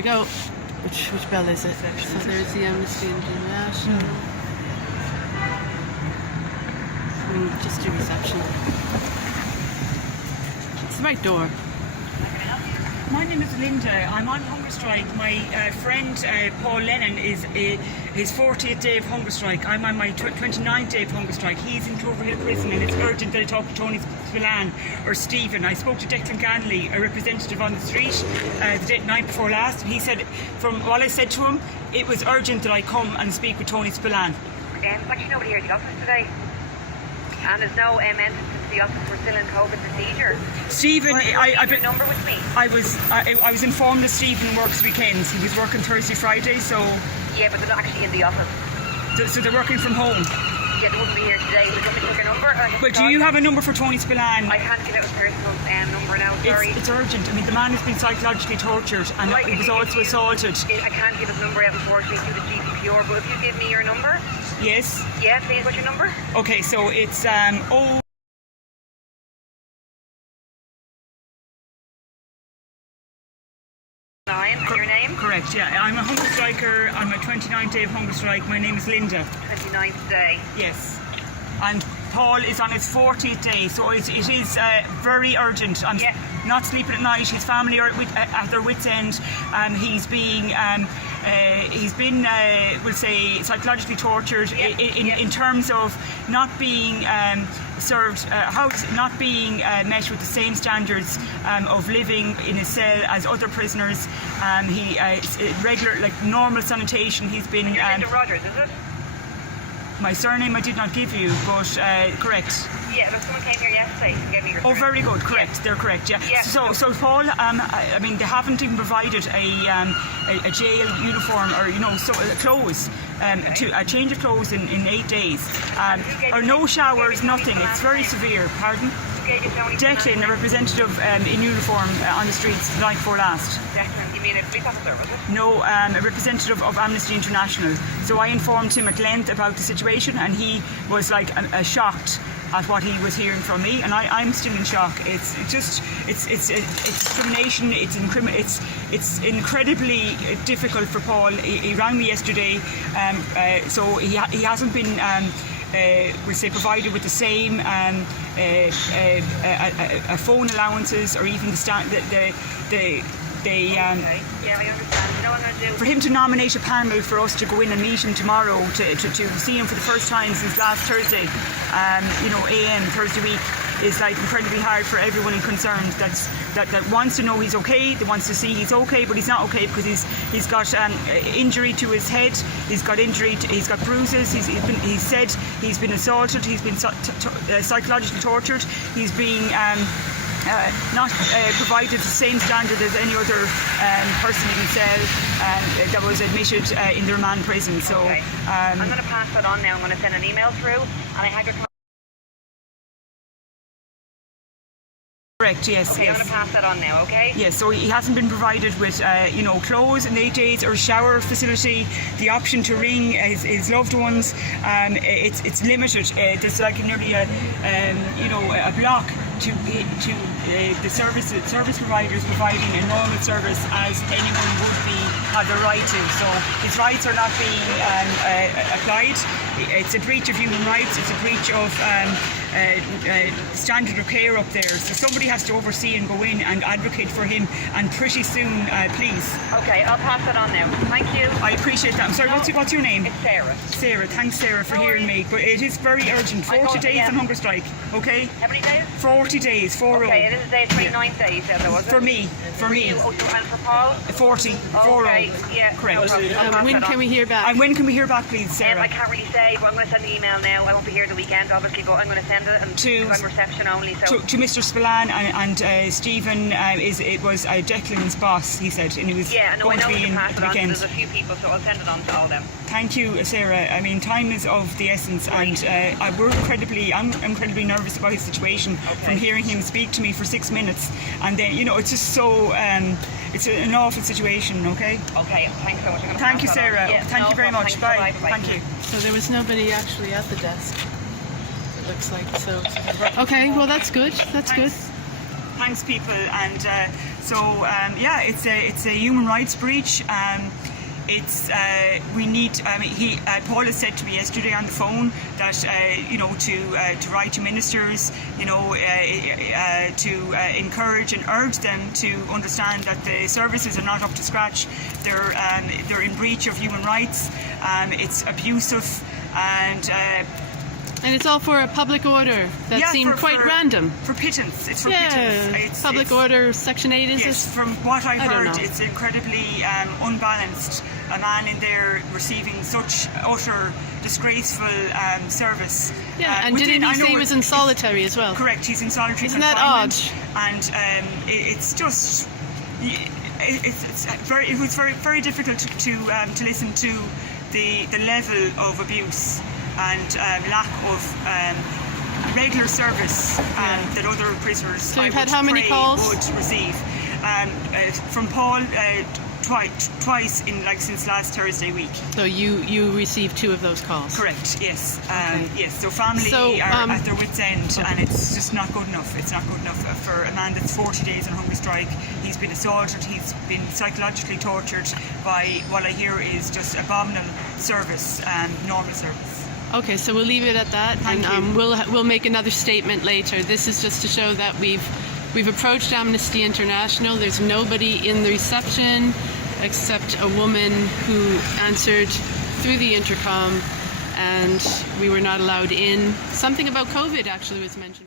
we go. Which bell is it? So there's the Amnesty International. Just a reception. It's the right door. My name is Linda. I'm on hunger strike. My friend Paul Lennon is his 40th day of hunger strike. I'm on my 29th day of hunger strike. He's in Cloverhill Prison, and it's urgent that I talk to Tony Spillane or Stephen. I spoke to Declan Ganley, a representative on the street, the night before last, and he said, from what I said to him, it was urgent that I come and speak with Tony Spillane. There's actually nobody here at the office today. And there's no entrance into the office. We're still in COVID procedure. Stephen, I've your number with me. I was informed that Stephen works weekends. He was working Thursday, Friday, so... Yeah, but they're not actually in the office. So they're working from home? Yeah, they wouldn't be here today. Would you want me to take your number? But do you have a number for Tony Spillane? I can't give out a personal number now, sorry. It's urgent. I mean, the man has been psychologically tortured and he was also assaulted. I can't give his number out, unfortunately, through the GDPR, but if you give me your number... Yes? Yeah, please, what's your number? Okay, so it's And your name? Correct, yeah. I'm a hunger striker on my 29th day of hunger strike. My name is Linda. 29th day. Yes. And Paul is on his 40th day, so it is very urgent. I'm not sleeping at night. His family are at their wits' end. He's been, we'll say, psychologically tortured in terms of not being served, not being met with the same standards of living in a cell as other prisoners. He regular, like normal sanitation. He's been. And you're Linda Rogers, is it? My surname I did not give you, but correct. Yeah, but someone came here yesterday to give me your surname. Oh, very good. Correct. Yeah. They're correct. Yeah. So Paul, I mean, they haven't even provided a jail uniform or clothes, a change of clothes in 8 days, or no showers, nothing. It's very severe. Pardon? Declan, a representative in uniform on the streets the night before last. Declan, you mean a police officer, was it? No, a representative of Amnesty International. So I informed him at length about the situation, and he was like shocked at what he was hearing from me, and I'm still in shock. It's discrimination. It's incredibly difficult for Paul. He rang me yesterday, so he hasn't been. We'll say provided with the same phone allowances or even Okay. Yeah, I understand. You know what I'm going to do? For him to nominate a panel for us to go in and meet him tomorrow to see him for the first time since last Thursday, AM Thursday week, is like incredibly hard for everyone concerned that wants to know he's okay, that wants to see he's okay, but he's not okay because he's got injury to his head, he's got bruises, he said he's been assaulted, he's been psychologically tortured, he's being not provided the same standard as any other person in the cell that was admitted in the remand prison. So okay. I'm going to pass that on now. I'm going to send an email through, and I have your. Correct, yes. Okay, yes. I'm going to pass that on now, okay? Yes, so he hasn't been provided with, clothes in 8 days or shower facility, the option to ring his loved ones. It's limited. There's like nearly a block to the service providers providing a normal service as anyone would have the right to. So his rights are not being applied. It's a breach of human rights. It's a breach of standard of care up there. So somebody has to oversee and go in and advocate for him, and pretty soon, please. Okay, I'll pass it on now. Thank you. I appreciate that. I'm sorry, what's your name? It's Sarah. Sarah, thanks Sarah for hearing me. But it is very urgent. 40 days on hunger strike, okay? How many days? 40 days, 40. Okay, it is the day 29th day, you said, though, was it? For me. You, and for Paul? 40. Okay, yeah. Correct. No when can we hear back? And when can we hear back, please, Sarah? I can't really say, but I'm going to send an email now. I won't be here the weekend, obviously, but I'm going to send it, and I'm reception only. So to Mr. Spillane and Stephen, it was Declan's boss, he said, and he was going to be in the weekend. There's a few people, so I'll send it on to all of them. Thank you, Sarah. I mean, time is of the essence, and I'm incredibly nervous about his situation from hearing him speak to me for 6 minutes, and then it's just so it's an awful situation. Okay, thanks so much. Thank you, Sarah. Thank you very much. Bye. Thank you. So there was nobody actually at the desk, it looks like. So okay, well that's good. Good. Thanks, people, and So yeah, it's a human rights breach. We need. Paul has said to me yesterday on the phone that to write to ministers, to encourage and urge them to understand that the services are not up to scratch. They're in breach of human rights. It's abusive and it's all for a public order that seemed quite random. For pittance. It's for pittance. It's public order, Section 8, is yes, it? From what I've heard, don't know. it's incredibly unbalanced. A man in there receiving such utter disgraceful service. Yeah, and didn't he say he was in solitary as well? Correct, he's in solitary Isn't that confinement. odd? And it's just... It was very, very difficult to listen to the level of abuse and lack of regular service that other prisoners So you've had how many calls? Would receive. From Paul, twice since last Thursday week. So you received 2 of those calls? Correct, yes. Okay. Yes, so family are at their wits' end, and it's just not good enough. It's not good enough for a man that's 40 days on hunger strike. He's been assaulted, he's been psychologically tortured by what I hear is just abominable service, normal service. Okay, so we'll leave it at that. Thank and you. We'll make another statement later. This is just to show that we've approached Amnesty International. There's nobody in the reception except a woman who answered through the intercom, and we were not allowed in. Something about COVID actually was mentioned.